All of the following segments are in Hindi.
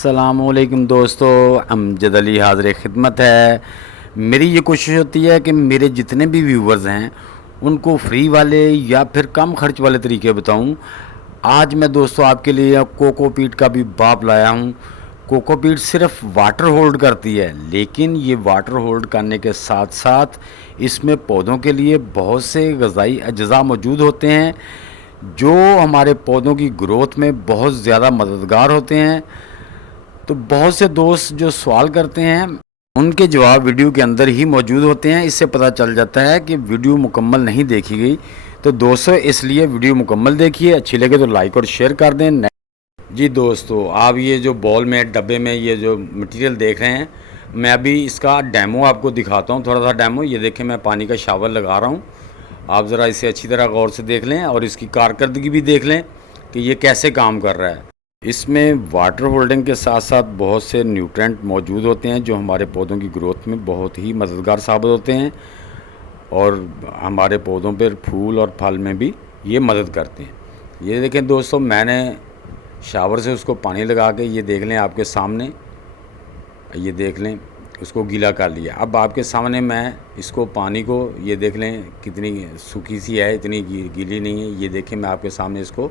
अस्सलामुअलैकुम दोस्तों, अमजद अली हाज़िर खिदमत है। मेरी ये कोशिश होती है कि मेरे जितने भी व्यूवर्स हैं उनको फ्री वाले या फिर कम खर्च वाले तरीके बताऊं। आज मैं दोस्तों आपके लिए कोकोपीट का भी बाप लाया हूं। कोकोपीट सिर्फ वाटर होल्ड करती है, लेकिन ये वाटर होल्ड करने के साथ साथ इसमें पौधों के लिए बहुत से ग़िज़ाई अज्जा मौजूद होते हैं जो हमारे पौधों की ग्रोथ में बहुत ज़्यादा मददगार होते हैं। तो बहुत से दोस्त जो सवाल करते हैं उनके जवाब वीडियो के अंदर ही मौजूद होते हैं। इससे पता चल जाता है कि वीडियो मुकम्मल नहीं देखी गई। तो दोस्तों, इसलिए वीडियो मुकम्मल देखिए, अच्छी लगे तो लाइक और शेयर कर दें। जी दोस्तों, आप ये जो बॉल में डब्बे में ये जो मटेरियल देख रहे हैं, मैं अभी इसका डेमो आपको दिखाता हूँ, थोड़ा सा डेमो। ये देखें, मैं पानी का शावर लगा रहा हूँ। आप ज़रा इसे अच्छी तरह गौर से देख लें और इसकी कारकर्दगी भी देख लें कि ये कैसे काम कर रहा है। इसमें वाटर होल्डिंग के साथ साथ बहुत से न्यूट्रेंट मौजूद होते हैं जो हमारे पौधों की ग्रोथ में बहुत ही मददगार साबित होते हैं और हमारे पौधों पर फूल और फल में भी ये मदद करते हैं। ये देखें दोस्तों, मैंने शावर से उसको पानी लगा के, ये देख लें आपके सामने, ये देख लें उसको गीला कर लिया। अब आपके सामने मैं इसको पानी को, ये देख लें कितनी सूखी सी है, इतनी गीली नहीं है। ये देखें, मैं आपके सामने इसको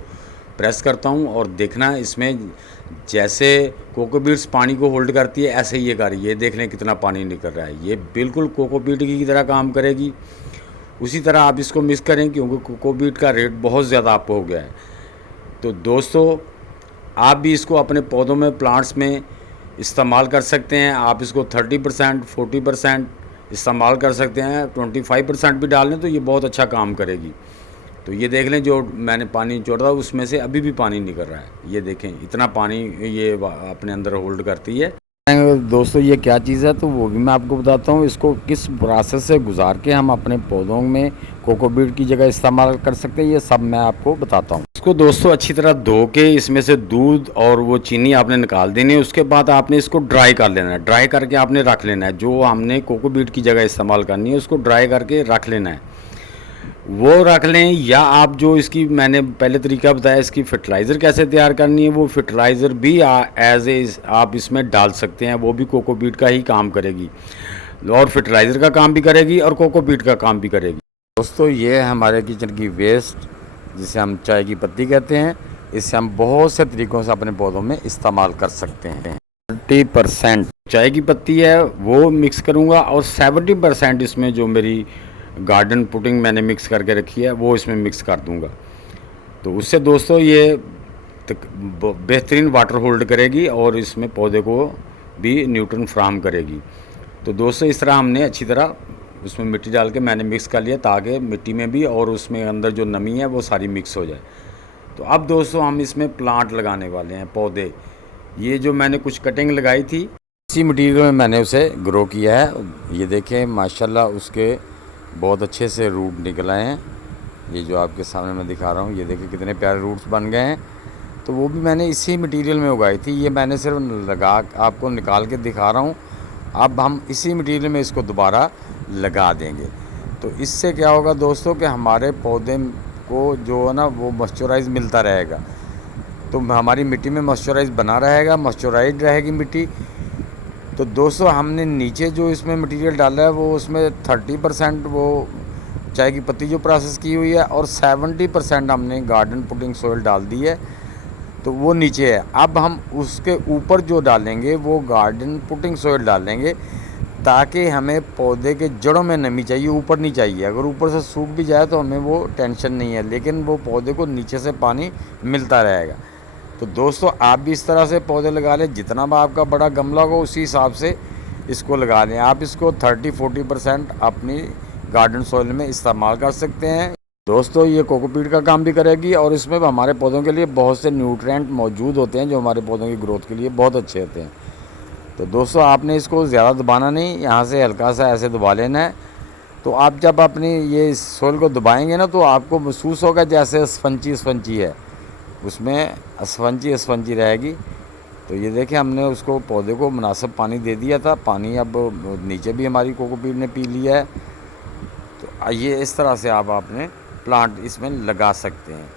प्रेस करता हूँ और देखना इसमें जैसे कोकोबीट्स पानी को होल्ड करती है ऐसे ही ये कर रही है। ये देख लें कितना पानी निकल रहा है। ये बिल्कुल कोकोबीट की तरह काम करेगी। उसी तरह आप इसको मिक्स करें क्योंकि कोकोबीट का रेट बहुत ज़्यादा अप हो गया है। तो दोस्तों, आप भी इसको अपने पौधों में, प्लांट्स में इस्तेमाल कर सकते हैं। आप इसको 30%, 40% इस्तेमाल कर सकते हैं। 25% भी डाल लें तो ये बहुत अच्छा काम करेगी। तो ये देख लें, जो मैंने पानी जोड़ा था उसमें से अभी भी पानी निकल रहा है। ये देखें, इतना पानी ये अपने अंदर होल्ड करती है। दोस्तों, ये क्या चीज़ है तो वो भी मैं आपको बताता हूँ। इसको किस प्रोसेस से गुजार के हम अपने पौधों में कोकोबीट की जगह इस्तेमाल कर सकते हैं, ये सब मैं आपको बताता हूँ। इसको दोस्तों अच्छी तरह धो के इसमें से दूध और वो चीनी आपने निकाल देनी है। उसके बाद आपने इसको ड्राई कर लेना है। ड्राई करके आपने रख लेना है। जो हमने कोकोबीट की जगह इस्तेमाल करनी है उसको ड्राई करके रख लेना है, वो रख लें। या आप जो इसकी मैंने पहले तरीका बताया, इसकी फर्टिलाइज़र कैसे तैयार करनी है, वो फर्टिलाइज़र भी एज ए आप इसमें डाल सकते हैं। वो भी कोकोपीट का ही काम करेगी और फर्टिलाइज़र का काम भी करेगी और कोकोपीट का काम भी करेगी। दोस्तों, ये है हमारे किचन की वेस्ट, जिसे हम चाय की पत्ती कहते हैं। इससे हम बहुत से तरीक़ों से अपने पौधों में इस्तेमाल कर सकते हैं। 30% चाय की पत्ती है वो मिक्स करूँगा और 70% इसमें जो मेरी गार्डन पुटिंग मैंने मिक्स करके रखी है वो इसमें मिक्स कर दूंगा। तो उससे दोस्तों ये बेहतरीन वाटर होल्ड करेगी और इसमें पौधे को भी न्यूट्रन फ्राहम करेगी। तो दोस्तों, इस तरह हमने अच्छी तरह उसमें मिट्टी डाल के मैंने मिक्स कर लिया ताकि मिट्टी में भी और उसमें अंदर जो नमी है वो सारी मिक्स हो जाए। तो अब दोस्तों, हम इसमें प्लांट लगाने वाले हैं, पौधे। ये जो मैंने कुछ कटिंग लगाई थी, इसी मटीरियल में मैंने उसे ग्रो किया है। ये देखें, माशाल्लाह उसके बहुत अच्छे से रूट निकल आए हैं। ये जो आपके सामने मैं दिखा रहा हूँ, ये देखिए कितने प्यारे रूट्स बन गए हैं। तो वो भी मैंने इसी मटेरियल में उगाई थी। ये मैंने सिर्फ लगा आपको निकाल के दिखा रहा हूँ। अब हम इसी मटेरियल में इसको दोबारा लगा देंगे। तो इससे क्या होगा दोस्तों कि हमारे पौधे को जो है ना वो मॉइस्चराइज़ मिलता रहेगा। तो हमारी मिट्टी में मॉइस्चराइज़ बना रहेगा, मॉइस्चराइज्ड रहेगी मिट्टी। तो दोस्तों, हमने नीचे जो इसमें मटेरियल डाला है वो उसमें 30% वो चाय की पत्ती जो प्रोसेस की हुई है और 70% हमने गार्डन पुटिंग सोइल डाल दी है। तो वो नीचे है। अब हम उसके ऊपर जो डालेंगे वो गार्डन पुटिंग सोइल डालेंगे ताकि हमें पौधे के जड़ों में नमी चाहिए, ऊपर नहीं चाहिए। अगर ऊपर से सूख भी जाए तो हमें वो टेंशन नहीं है, लेकिन वो पौधे को नीचे से पानी मिलता रहेगा। तो दोस्तों, आप भी इस तरह से पौधे लगा लें। जितना भी आपका बड़ा गमला होगा उसी हिसाब से इसको लगा लें। आप इसको 30-40% अपनी गार्डन सॉइल में इस्तेमाल कर सकते हैं। दोस्तों, ये कोकोपीट का काम भी करेगी और इसमें भी हमारे पौधों के लिए बहुत से न्यूट्रिएंट मौजूद होते हैं जो हमारे पौधों की ग्रोथ के लिए बहुत अच्छे होते हैं। तो दोस्तों, आपने इसको ज़्यादा दबाना नहीं, यहाँ से हल्का सा ऐसे दबा लेना है। तो आप जब अपनी ये सॉइल को दबाएँगे ना तो आपको महसूस होगा जैसे स्पंजी है, उसमें स्पंजी रहेगी। तो ये देखें, हमने उसको पौधे को मुनासिब पानी दे दिया था। पानी अब नीचे भी हमारी कोकोपीट ने पी लिया है। तो ये इस तरह से आप अपने प्लांट इसमें लगा सकते हैं।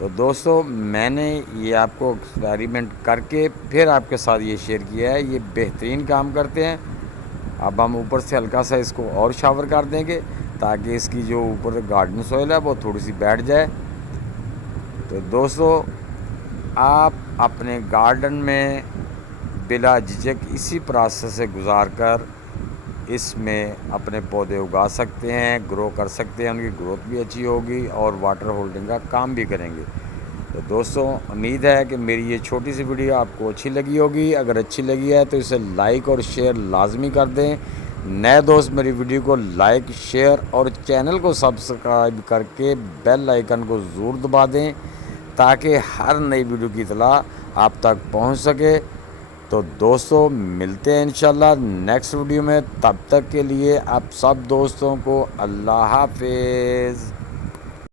तो दोस्तों मैंने ये आपको एक्सपेरिमेंट करके फिर आपके साथ ये शेयर किया है, ये बेहतरीन काम करते हैं। अब हम ऊपर से हल्का सा इसको और शावर कर देंगे ताकि इसकी जो ऊपर गार्डन सॉइल है वो थोड़ी सी बैठ जाए। तो दोस्तों आप अपने गार्डन में बिला झिझक इसी प्रोसेस से गुजार कर इसमें अपने पौधे उगा सकते हैं, ग्रो कर सकते हैं, उनकी ग्रोथ भी अच्छी होगी और वाटर होल्डिंग का काम भी करेंगे। तो दोस्तों उम्मीद है कि मेरी ये छोटी सी वीडियो आपको अच्छी लगी होगी। अगर अच्छी लगी है तो इसे लाइक और शेयर लाजमी कर दें। नए दोस्त मेरी वीडियो को लाइक, शेयर और चैनल को सब्सक्राइब करके बेल आइकन को ज़रूर दबा दें ताकि हर नई वीडियो की इतला आप तक पहुंच सके। तो दोस्तों मिलते हैं इंशाल्लाह नेक्स्ट वीडियो में। तब तक के लिए आप सब दोस्तों को अल्लाह हाफिज़।